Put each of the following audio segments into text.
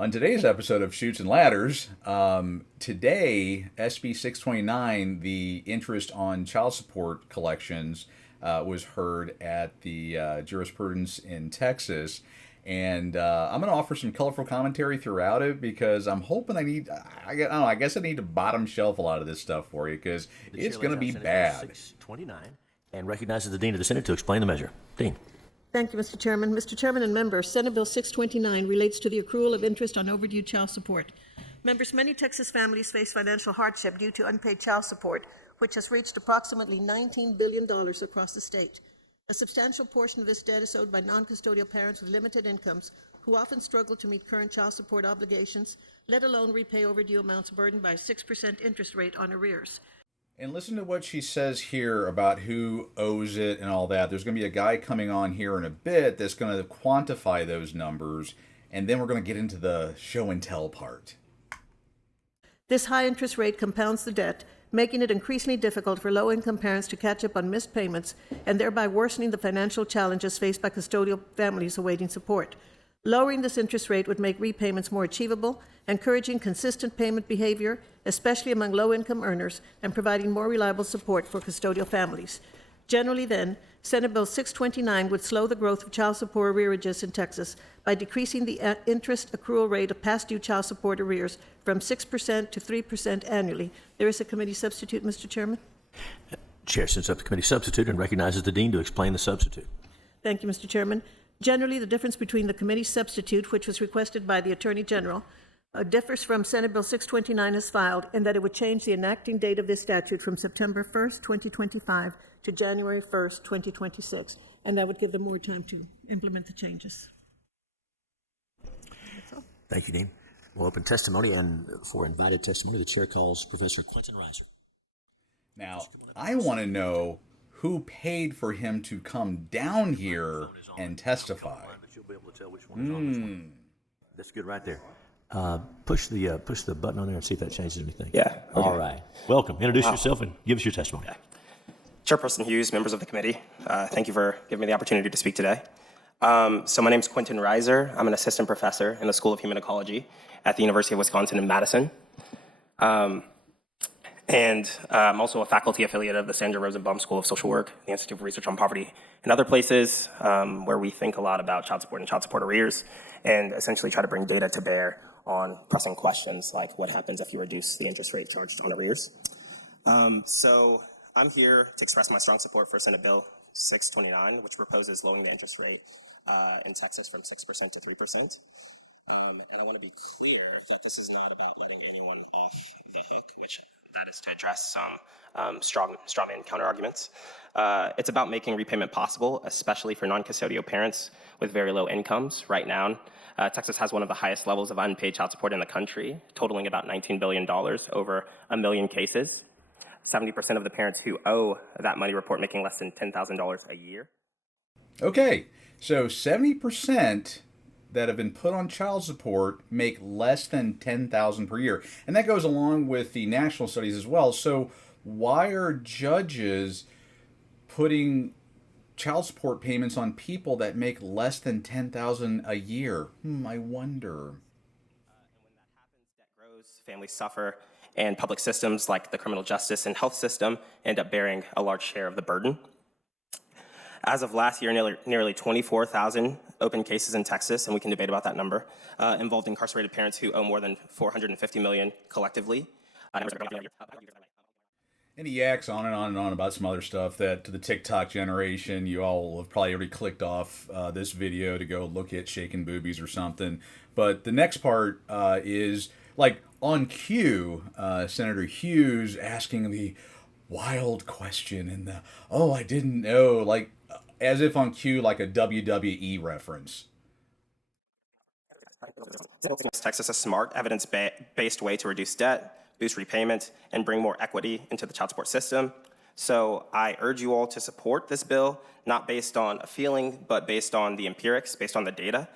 On today's episode of Shoots and Ladders, today, SB629, the interest on child support collections, was heard at the jurisprudence in Texas. And I'm going to offer some colorful commentary throughout it because I'm hoping I don't know, I guess I need to bottom shelf a lot of this stuff for you because it's going to be bad. 629 and recognizes the Dean of the Senate to explain the measure. Dean. Thank you, Mr. Chairman. Mr. Chairman and members, Senate Bill 629 relates to the accrual of interest on overdue child support. Members, many Texas families face financial hardship due to unpaid child support, which has reached approximately $19 billion across the state. A substantial portion of this debt is owed by non-custodial parents with limited incomes who often struggle to meet current child support obligations, let alone repay overdue amounts burdened by a 6% interest rate on arrears. And listen to what she says here about who owes it and all that. There's going to be a guy coming on here in a bit that's going to quantify those numbers, and then we're going to get into the show and tell part. This high interest rate compounds the debt, making it increasingly difficult for low-income parents to catch up on missed payments and thereby worsening the financial challenges faced by custodial families awaiting support. Lowering this interest rate would make repayments more achievable, encouraging consistent payment behavior, especially among low-income earners, and providing more reliable support for custodial families. Generally then, Senate Bill 629 would slow the growth of child support arrearages in Texas by decreasing the interest accrual rate of past due child support arrears from 6% to 3% annually. There is a committee substitute, Mr. Chairman. Chair sends up the committee substitute and recognizes the Dean to explain the substitute. Thank you, Mr. Chairman. Generally, the difference between the committee substitute, which was requested by the Attorney General, differs from Senate Bill 629 as filed in that it would change the enacting date of this statute from September 1st, 2025 to January 1st, 2026, and that would give them more time to implement the changes. That's all. Thank you, Dean. We'll open testimony, and for invited testimony, the chair calls Professor Quentin Reiser. Now, I want to know who paid for him to come down here and testify. That's good right there. Push the button on there and see if that changes anything. Yeah. Okay. All right. Welcome. Introduce yourself and give us your testimony. Yeah. Chairperson Hughes, members of the committee, thank you for giving me the opportunity to speak today. So my name is Quentin Reiser. I'm an assistant professor in the School of Human Ecology at the University of Wisconsin in Madison. And I'm also a faculty affiliate of the Sandra Rosenbaum School of Social Work, the Institute for Research on Poverty, and other places where we think a lot about child support and child support arrears, and essentially try to bring data to bear on pressing questions like what happens if you reduce the interest rate charged on arrears. So I'm here to express my strong support for Senate Bill 629, which proposes lowering the interest rate in Texas from 6% to 3%. And I want to be clear that this is not about letting anyone off the hook, which that is to address some strawman counter arguments. It's about making repayment possible, especially for non-custodial parents with very low incomes. Right now, Texas has one of the highest levels of unpaid child support in the country, totaling about $19 billion over 1 million cases. 70% of the parents who owe that money report making less than $10,000 a year. Okay, so 70% that have been put on child support make less than $10,000 per year. And that goes along with the national studies as well. So why are judges putting child support payments on people that make less than $10,000 a year? I wonder. And when that happens, debt grows, families suffer, and public systems like the criminal justice and health system end up bearing a large share of the burden. As of last year, nearly 24,000 open cases in Texas, and we can debate about that number, involved incarcerated parents who owe more than $450 million collectively. And he yaks on and on and on about some other stuff that to the TikTok generation, you all have probably already clicked off this video to go look at shaking boobies or something. But the next part is like on cue, Senator Hughes asking the wild question and the, oh, I didn't know, like as if on cue, like a WWE reference. Texas a smart, evidence-based way to reduce debt, boost repayment, and bring more equity into the child support system. So I urge you all to support this bill, not based on a feeling, but based on the empirics, based on the data.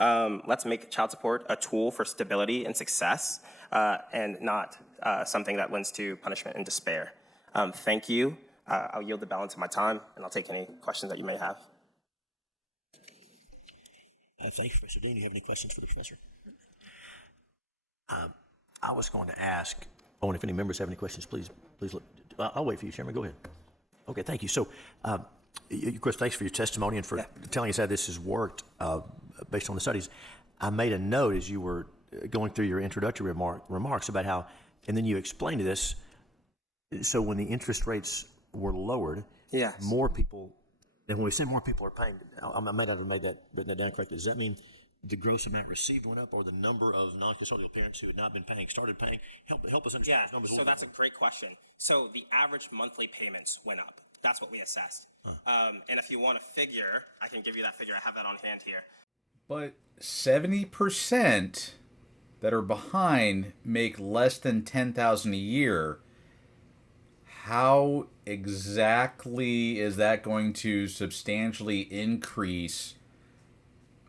Let's make child support a tool for stability and success, and not something that lends to punishment and despair. Thank you. I'll yield the balance of my time, and I'll take any questions that you may have. Thank you, Professor Dean. Do you have any questions for the professor? I was going to ask, and if any members have any questions, please look. I'll wait for you, Chairman. Go ahead. Okay, thank you. So, Chris, thanks for your testimony and for telling us how this has worked based on the studies. I made a note as you were going through your introductory remarks about how, and then you explained this. So when the interest rates were lowered, more people, and when we say more people are paying, I may not have written that down correctly. Does that mean the gross amount received went up, or the number of non-custodial parents who had not been paying started paying? Help us understand those numbers. So that's a great question. So the average monthly payments went up. That's what we assessed. And if you want a figure, I can give you that figure. I have that on hand here. But 70% that are behind make less than $10,000 a year. How exactly is that going to substantially increase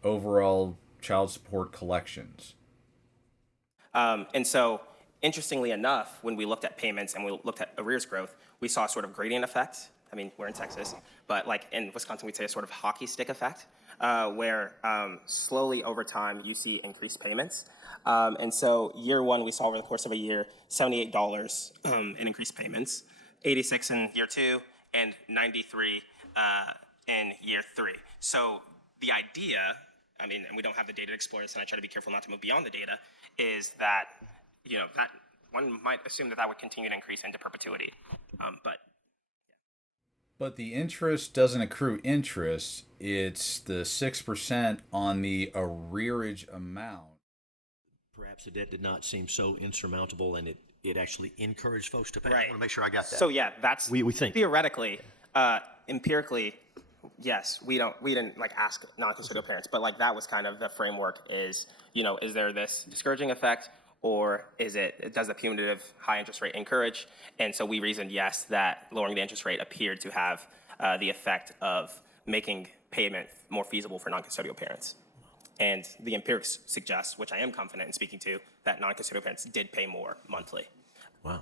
overall child support collections? And so, interestingly enough, when we looked at payments and we looked at arrears growth, we saw a sort of gradient effect. I mean, we're in Texas, but like in Wisconsin, we'd say a sort of hockey stick effect, where slowly over time you see increased payments. And so year one, we saw over the course of a year, $78 in increased payments, 86 in year two, and 93 in year three. So the idea, I mean, and we don't have the data to explore this, and I try to be careful not to move beyond the data, is that, that one might assume that would continue to increase into perpetuity. But the interest doesn't accrue interest. It's the 6% on the arrearage amount. Perhaps the debt did not seem so insurmountable, and it actually encouraged folks to pay. Right. I want to make sure I got that. So yeah, that's we think theoretically, empirically, yes, we didn't like ask non-custodial parents, but like that was kind of the framework. Is there this discouraging effect, or does the punitive high interest rate encourage? And so we reasoned yes, that lowering the interest rate appeared to have the effect of making payment more feasible for non-custodial parents. And the empirics suggest, which I am confident in speaking to, that non-custodial parents did pay more monthly. Wow.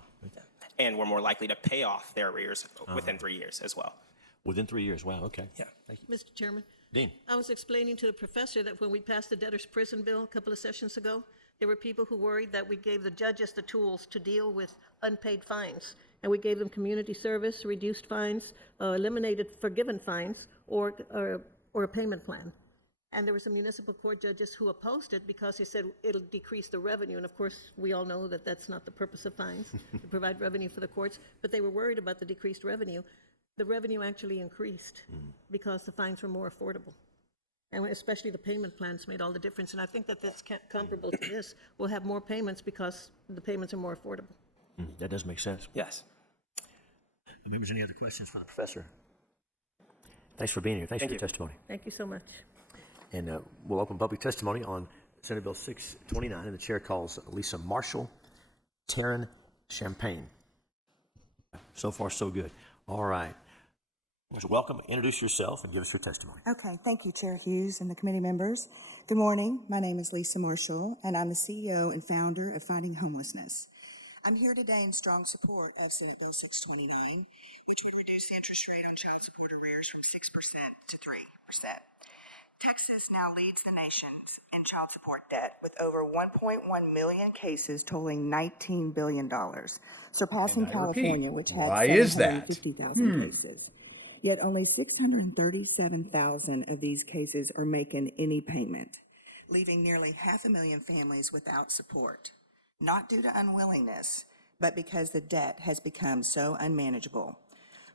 And were more likely to pay off their arrears within 3 years as well. Within 3 years. Wow. Okay. Yeah. Thank you. Mr. Chairman, Dean. I was explaining to the professor that when we passed the debtor's prison bill a couple of sessions ago, there were people who worried that we gave the judges the tools to deal with unpaid fines. And we gave them community service, reduced fines, eliminated forgiven fines, or a payment plan. And there were some municipal court judges who opposed it because they said it'll decrease the revenue. And of course, we all know that that's not the purpose of fines, to provide revenue for the courts. But they were worried about the decreased revenue. The revenue actually increased because the fines were more affordable. And especially the payment plans made all the difference. And I think that that's comparable to this. We'll have more payments because the payments are more affordable. That does make sense. Yes. Members, any other questions for the professor? Thanks for being here. Thanks for your testimony. Thank you so much. And we'll open public testimony on Senate Bill 629, and the chair calls Lisa Marshall, Taryn Champagne. So far, so good. All right. Welcome. Introduce yourself and give us your testimony. Okay. Thank you, Chair Hughes and the committee members. Good morning. My name is Lisa Marshall, and I'm the CEO and founder of Fighting Homelessness. I'm here today in strong support of Senate Bill 629, which would reduce the interest rate on child support arrears from 6% to 3%. Texas now leads the nation in child support debt with over 1.1 million cases totaling $19 billion, surpassing California, which has 750,000 cases. Yet only 637,000 of these cases are making any payment, leaving nearly 500,000 families without support, not due to unwillingness, but because the debt has become so unmanageable.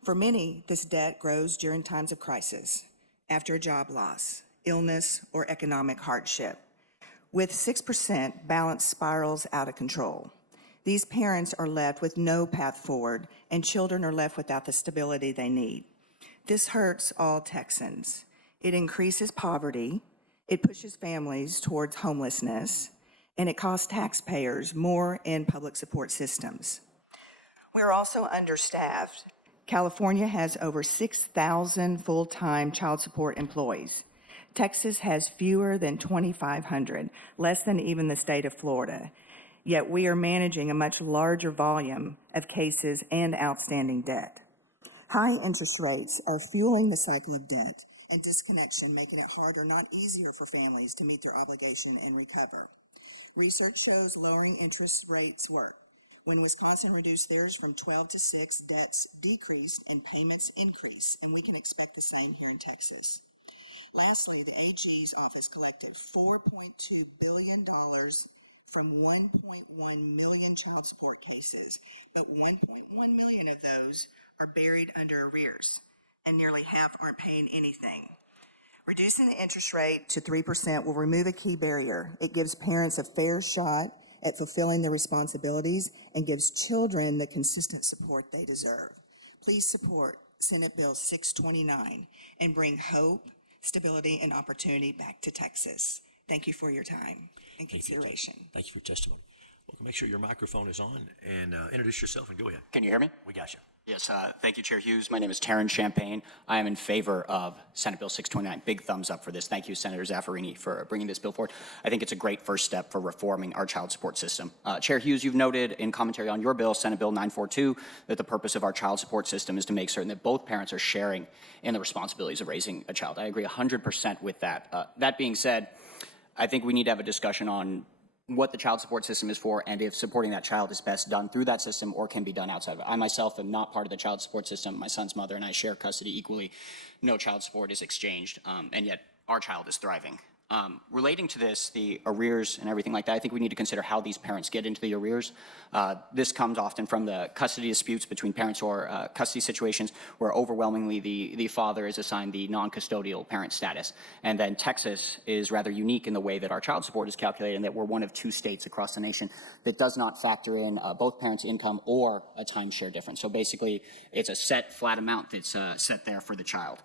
For many, this debt grows during times of crisis, after a job loss, illness, or economic hardship. With 6%, balance spirals out of control. These parents are left with no path forward, and children are left without the stability they need. This hurts all Texans. It increases poverty, it pushes families towards homelessness, and it costs taxpayers more in public support systems. We're also understaffed. California has over 6,000 full-time child support employees. Texas has fewer than 2,500, less than even the state of Florida. Yet we are managing a much larger volume of cases and outstanding debt. High interest rates are fueling the cycle of debt and disconnection, making it harder, not easier, for families to meet their obligation and recover. Research shows lowering interest rates work. When Wisconsin reduced theirs from 12 to 6, debts decreased and payments increased, and we can expect the same here in Texas. Lastly, the AG's office collected $4.2 billion from 1.1 million child support cases, but 1.1 million of those are buried under arrears, and nearly half aren't paying anything. Reducing the interest rate to 3% will remove a key barrier. It gives parents a fair shot at fulfilling their responsibilities and gives children the consistent support they deserve. Please support Senate Bill 629 and bring hope, stability, and opportunity back to Texas. Thank you for your time and consideration. Thank you for your testimony. Well, make sure your microphone is on and introduce yourself and go ahead. Can you hear me? We got you. Yes, thank you, Chair Hughes. My name is Taryn Champagne. I am in favor of Senate Bill 629. Big thumbs up for this. Thank you, Senator Zaffarini, for bringing this bill forward. I think it's a great first step for reforming our child support system. Chair Hughes, you've noted in commentary on your bill, Senate Bill 942, that the purpose of our child support system is to make certain that both parents are sharing in the responsibilities of raising a child. I agree 100% with that. That being said, I think we need to have a discussion on what the child support system is for and if supporting that child is best done through that system or can be done outside of it. I myself am not part of the child support system. My son's mother and I share custody equally. No child support is exchanged, and yet our child is thriving. Relating to this, the arrears and everything like that, I think we need to consider how these parents get into the arrears. This comes often from the custody disputes between parents or custody situations where overwhelmingly the father is assigned the non-custodial parent status. And then Texas is rather unique in the way that our child support is calculated, and that we're one of 2 states across the nation that does not factor in both parents' income or a timeshare difference. So basically, it's a set flat amount that's set there for the child.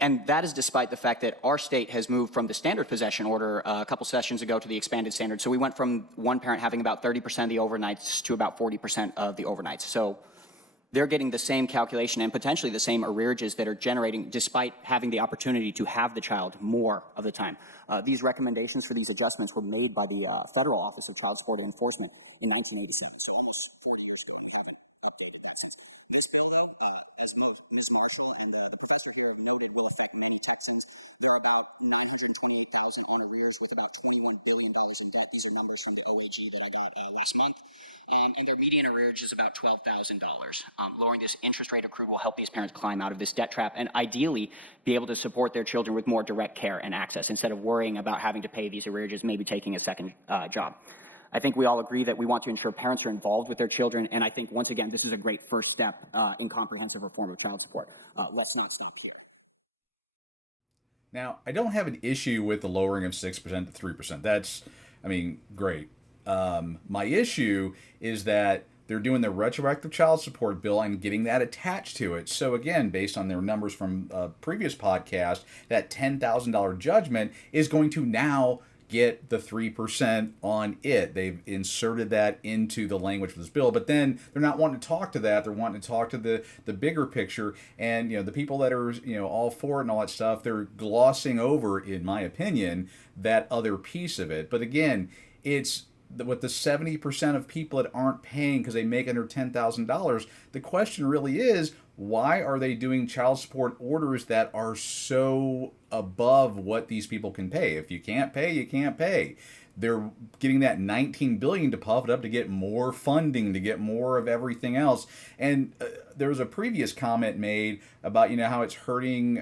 And that is despite the fact that our state has moved from the standard possession order a couple sessions ago to the expanded standard. So we went from one parent having about 30% of the overnights to about 40% of the overnights. So they're getting the same calculation and potentially the same arrearages that are generating despite having the opportunity to have the child more of the time. These recommendations for these adjustments were made by the Federal Office of Child Support and Enforcement in 1987, so almost 40 years ago. We haven't updated that since. This bill, though, as Ms. Marshall and the professor here have noted, will affect many Texans. There are about 928,000 on arrears with about $21 billion in debt. These are numbers from the OAG that I got last month. And their median arrearage is about $12,000. Lowering this interest rate accrued will help these parents climb out of this debt trap and ideally be able to support their children with more direct care and access instead of worrying about having to pay these arrearages, maybe taking a second job. I think we all agree that we want to ensure parents are involved with their children, and I think, once again, this is a great first step in comprehensive reform of child support. Let's not stop here. Now, I don't have an issue with the lowering of 6% to 3%. That's, great. My issue is that they're doing the retroactive child support bill and getting that attached to it. So again, based on their numbers from a previous podcast, that $10,000 judgment is going to now get the 3% on it. They've inserted that into the language of this bill, but then they're not wanting to talk to that. They're wanting to talk to the bigger picture. And, the people that are, all for it and all that stuff, they're glossing over, in my opinion, that other piece of it. But again, it's with the 70% of people that aren't paying because they make under $10,000, the question really is, why are they doing child support orders that are so above what these people can pay? If you can't pay, you can't pay. They're getting that $19 billion to puff it up to get more funding, to get more of everything else. And there was a previous comment made about how it's hurting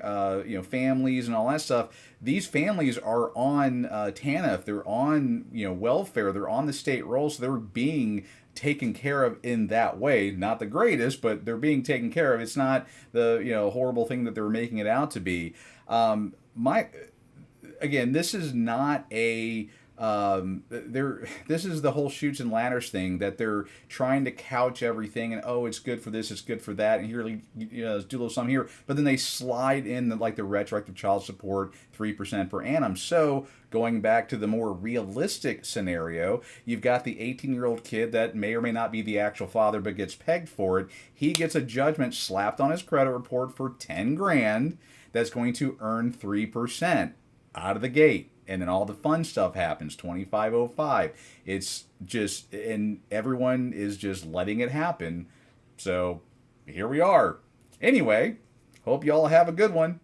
families and all that stuff. These families are on TANF, they're on welfare, they're on the state roll, so they're being taken care of in that way. Not the greatest, but they're being taken care of. It's not the horrible thing that they're making it out to be. Again, this is not a this is the whole chutes and ladders thing that they're trying to couch everything, and it's good for this, it's good for that, and here let's do a little something here, but then they slide in the retroactive child support 3% per annum. So going back to the more realistic scenario, you've got the 18-year-old kid that may or may not be the actual father but gets pegged for it. He gets a judgment slapped on his credit report for 10 grand that's going to earn 3% out of the gate. And then all the fun stuff happens, 2505. It's just, and everyone is just letting it happen. So here we are. Anyway, hope you all have a good one.